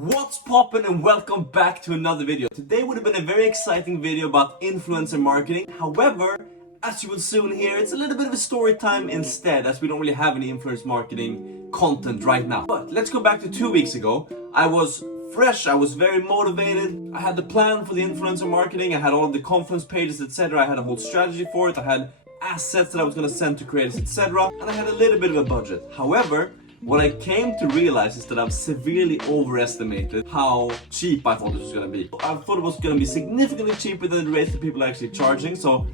What's poppin' and welcome back to another video. Today would have been a very exciting video about influencer marketing. However, as you will soon hear, it's a little bit of a story time instead, as we don't really have any influencer marketing content right now. But let's go back to 2 weeks ago. I was fresh, I was very motivated. I had the plan for the influencer marketing, I had all of the conference pages, etc. I had a whole strategy for it, I had assets that I was gonna send to creators, etc. And I had a little bit of a budget. However, what I came to realize is that I've severely overestimated how cheap I thought this was gonna be. I thought it was gonna be significantly cheaper than the rates that people are actually charging. So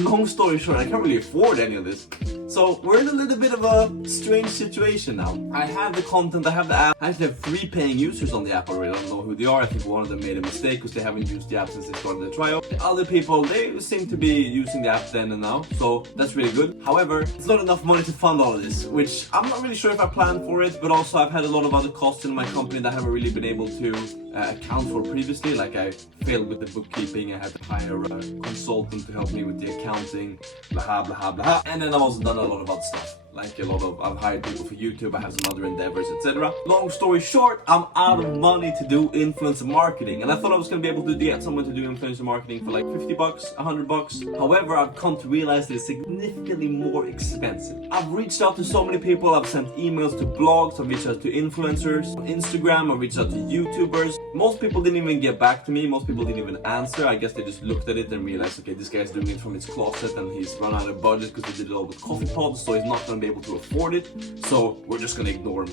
long story short, I can't really afford any of this. So we're in a little bit of a strange situation now. I have the content, I have the app. I actually have 3 paying users on the app already. I don't know who they are. I think one of them made a mistake because they haven't used the app since they started the trial. The other people, they seem to be using the app then and now. So that's really good. However, it's not enough money to fund all of this, which I'm not really sure if I planned for it, but also I've had a lot of other costs in my company that I haven't really been able to account for previously. Like I failed with the bookkeeping, I had to hire a consultant to help me with the accounting, blah blah blah. And then I've also done a lot of other stuff. Like I've hired people for YouTube, I have some other endeavors, etc. Long story short, I'm out of money to do influencer marketing. And I thought I was gonna be able to get someone to do influencer marketing for like 50 bucks, 100 bucks. However, I've come to realize that it's significantly more expensive. I've reached out to so many people, I've sent emails to blogs, I've reached out to influencers on Instagram, I've reached out to YouTubers. Most people didn't even get back to me, most people didn't even answer. I guess they just looked at it and realized, okay, this guy's doing it from his closet and he's run out of budget because he did it all with coffee pods, so he's not gonna be able to afford it, so we're just gonna ignore him.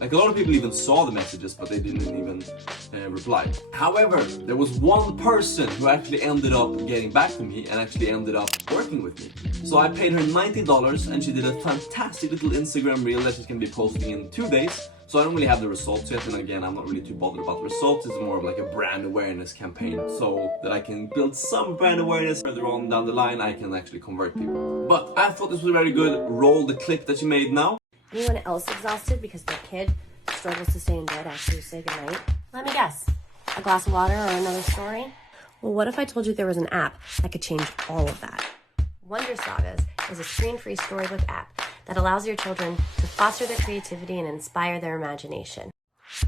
Like a lot of people even saw the messages, but they didn't even reply. However, there was one person who actually ended up getting back to me and actually ended up working with me. So I paid her $90 and she did a fantastic little Instagram reel that she's gonna be posting in 2 days. So I don't really have the results yet, and again, I'm not really too bothered about the results. It's more of like a brand awareness campaign, so that I can build some brand awareness further on down the line, I can actually convert people. But I thought this was very good. Roll the clip that you made now. Anyone else exhausted because their kid struggles to stay in bed after you say goodnight? Let me guess. A glass of water or another story? Well, what if I told you there was an app that could change all of that? Wonder Sagas is a screen-free storybook app that allows your children to foster their creativity and inspire their imagination.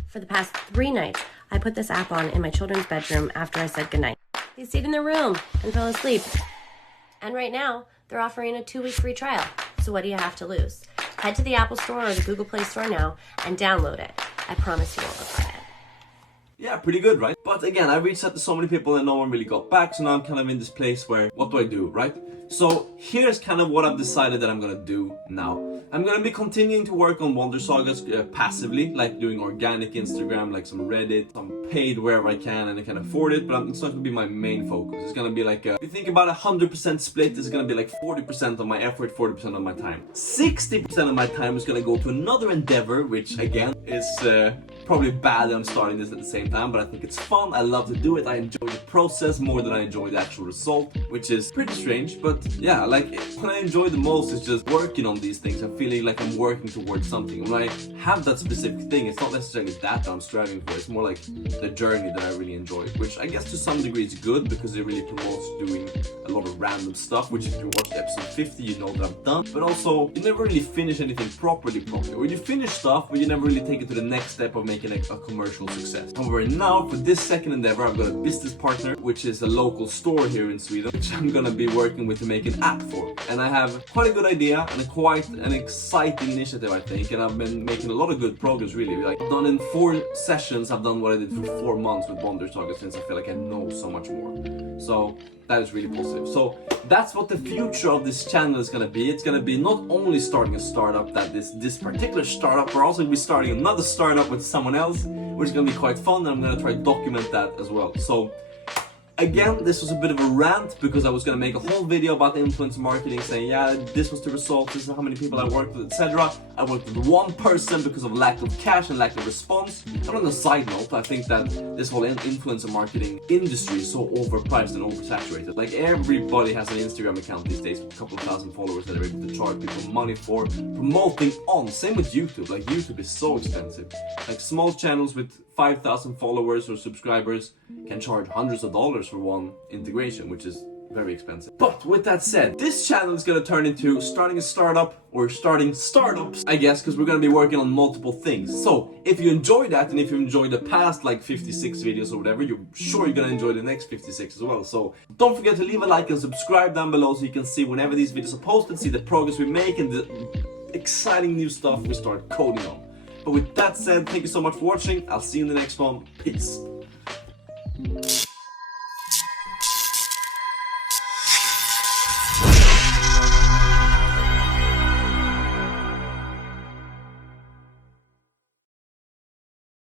For the past 3 nights, I put this app on in my children's bedroom after I said goodnight. They stayed in their room and fell asleep. And right now, they're offering a 2-week free trial. So what do you have to lose? Head to the Apple Store or the Google Play Store now and download it. I promise you won't regret it. Yeah, pretty good, right? But again, I reached out to so many people and no one really got back, so now I'm kind of in this place where, what do I do, right? So here's kind of what I've decided that I'm gonna do now. I'm gonna be continuing to work on Wonder Sagas passively, like doing organic Instagram, like some Reddit, some paid wherever I can and I can afford it, but it's not gonna be my main focus. It's gonna be like, if you think about 100% split, it's gonna be like 40% of my effort, 40% of my time. 60% of my time is gonna go to another endeavor, which again is probably bad that I'm starting this at the same time, but I think it's fun, I love to do it, I enjoy the process more than I enjoy the actual result, which is pretty strange, but yeah, like what I enjoy the most is just working on these things and feeling like I'm working towards something. When I have that specific thing, it's not necessarily that I'm striving for, it's more like the journey that I really enjoy, which I guess to some degree is good because it really promotes doing a lot of random stuff, which if you watch episode 50 you know that I've done, but also you never really finish anything properly, or you finish stuff but you never really take it to the next step of making a commercial success. However, now for this second endeavor, I've got a business partner, which is a local store here in Sweden, which I'm gonna be working with to make an app for. And I have quite a good idea and quite an exciting initiative, I think, and I've been making a lot of good progress, really. Like, I've done in 4 sessions, I've done what I did for 4 months with Wonder Saga, since I feel like I know so much more. So that is really positive. So that's what the future of this channel is gonna be. It's gonna be not only starting a startup, that this particular startup, we're also gonna be starting another startup with someone else, which is gonna be quite fun, and I'm gonna try to document that as well. So again, this was a bit of a rant because I was gonna make a whole video about influencer marketing, saying, yeah, this was the result, this is how many people I worked with, etc. I worked with one person because of lack of cash and lack of response. And on a side note, I think that this whole influencer marketing industry is so overpriced and oversaturated. Like, everybody has an Instagram account these days with a couple of thousand followers that are able to charge people money for promoting on. Same with YouTube. Like, YouTube is so expensive. Like, small channels with 5,000 followers or subscribers can charge hundreds of dollars for one integration, which is very expensive. But with that said, this channel is gonna turn into starting a startup or starting startups, I guess, because we're gonna be working on multiple things. So if you enjoy that, and if you enjoyed the past like 56 videos or whatever, you're gonna enjoy the next 56 as well. So don't forget to leave a like and subscribe down below so you can see whenever these videos are posted, see the progress we make and the exciting new stuff we start coding on. But with that said, thank you so much for watching. I'll see you in the next one. Peace.